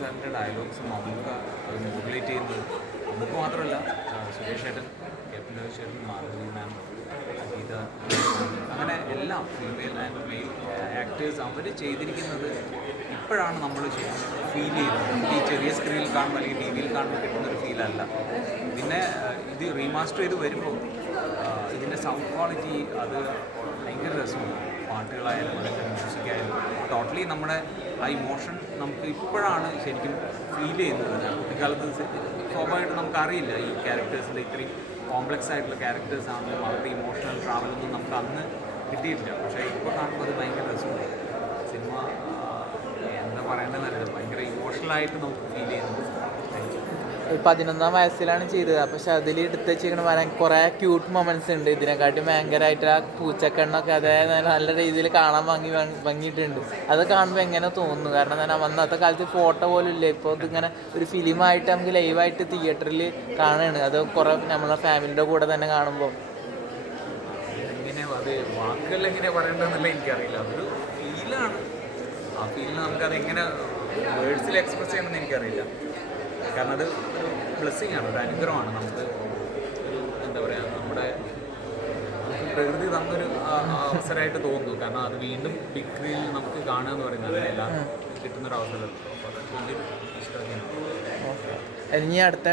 സാറിൻ്റെ ഡയലോഗ്സ് മമ്മൂക്ക അത് മോഡുലേറ്റ് ചെയ്യുന്നത് മമ്മൂക്ക മാത്രമല്ല സുരേഷ് ഏട്ടൻ ക്യാപ്റ്റൻ രാജേഷ് മാധവി മാം ഗീത അങ്ങനെ എല്ലാം ഫീമെയിൽ ആൻഡ് മെയിൽ ആക്ടേഴ്സ് അവർ ചെയ്തിരിക്കുന്നത് ഇപ്പോഴാണ് നമ്മൾ ഫീൽ ചെയ്യുന്നത്. ഈ ചെറിയ സ്ക്രീനിൽ കാണുമ്പോൾ അല്ലെങ്കിൽ ടി വിയിൽ കാണുമ്പോൾ കിട്ടുന്നൊരു ഫീലല്ല. പിന്നെ ഇത് റീമാസ്റ്റർ ചെയ്ത് വരുമ്പോൾ ഇതിൻ്റെ സൗണ്ട് ക്വാളിറ്റി അത് ഭയങ്കര രസമാണ്. പാട്ടുകളായാലും അതിൻ്റെ മ്യൂസിക്കായാലും ടോട്ടലി നമ്മുടെ ആ ഇമോഷൻ നമുക്ക് ഇപ്പോഴാണ് ശരിക്കും ഫീൽ ചെയ്യുന്നത്. കുട്ടിക്കാലത്ത് സ്വാഭാവികമായിട്ട് നമുക്കറിയില്ല ഈ ക്യാരക്ടേഴ്സിൻ്റെ ഇത്രയും കോംപ്ലക്സ് ആയിട്ടുള്ള ക്യാരക്ടേഴ്സ് ആണെങ്കിലും അവരുടെ ഇമോഷണൽ ട്രാവലൊന്നും നമുക്ക് അന്ന് കിട്ടിയിട്ടില്ല. പക്ഷേ ഇപ്പോൾ കാണുമ്പോൾ അത് ഭയങ്കര രസമാണ്. സിനിമ എന്താ പറയേണ്ടതെന്നറിയില്ല, ഭയങ്കര ഇമോഷണലായിട്ട് നമുക്ക് ഫീൽ ചെയ്യുന്നത്. 11ാം വയസ്സിലാണ് ചെയ്തത്. പക്ഷെ അതിൽ എടുത്ത് വെച്ചിരിക്കണ കുറേ ക്യൂട്ട് മൊമെൻറ്റ്സ് ഉണ്ട്. ഇതിനെക്കാട്ടി ഭയങ്കരമായിട്ട് ആ പൂച്ചക്കണ്ണൊക്കെ അതായത് നല്ല രീതിയിൽ കാണാൻ ഭംഗിയിട്ടുണ്ട്. അത് കാണുമ്പോൾ എങ്ങനെ തോന്നുന്നു? കാരണം ഞാൻ അന്നത്തെ കാലത്ത് ഫോട്ടോ പോലും ഇല്ല. ഇപ്പോൾ ഇതിങ്ങനെ ഒരു ഫിലിമായിട്ട് നമുക്ക് ലൈവായിട്ട് തിയേറ്ററിൽ കാണുകയാണ്. അത് കുറേ നമ്മളെ ഫാമിലിയുടെ കൂടെ തന്നെ കാണുമ്പോൾ എങ്ങനെ അത് വാക്കുകൾ എങ്ങനെ പറയേണ്ടതെന്നല്ല എനിക്കറിയില്ല. അതൊരു ഫീലാണ്. ആ ഫീലിന് നമുക്കതെങ്ങനെ വേർഡ്സിൽ എക്സ്പ്രസ് ചെയ്യണമെന്ന് എനിക്കറിയില്ല. കാരണം അത് ഒരു ബ്ലെസ്സിങ് ആണ്, ഒരു അനുഗ്രഹമാണ്. നമുക്ക് ഒരു എന്താ പറയുക, നമ്മുടെ പ്രകൃതി തന്നൊരു അവസരമായിട്ട് തോന്നുന്നു. കാരണം അത് വീണ്ടും ബിഗ് സ്ക്രീനിൽ നമുക്ക് കാണുക എന്ന് പറയുന്നത് അങ്ങനെ എല്ലാവർക്കും കിട്ടുന്നൊരു അവസരം. അപ്പോൾ അതൊക്കെ വലിയൊരു ഇഷ്ടമൊക്കെയാണ്. ഇനി അടുത്ത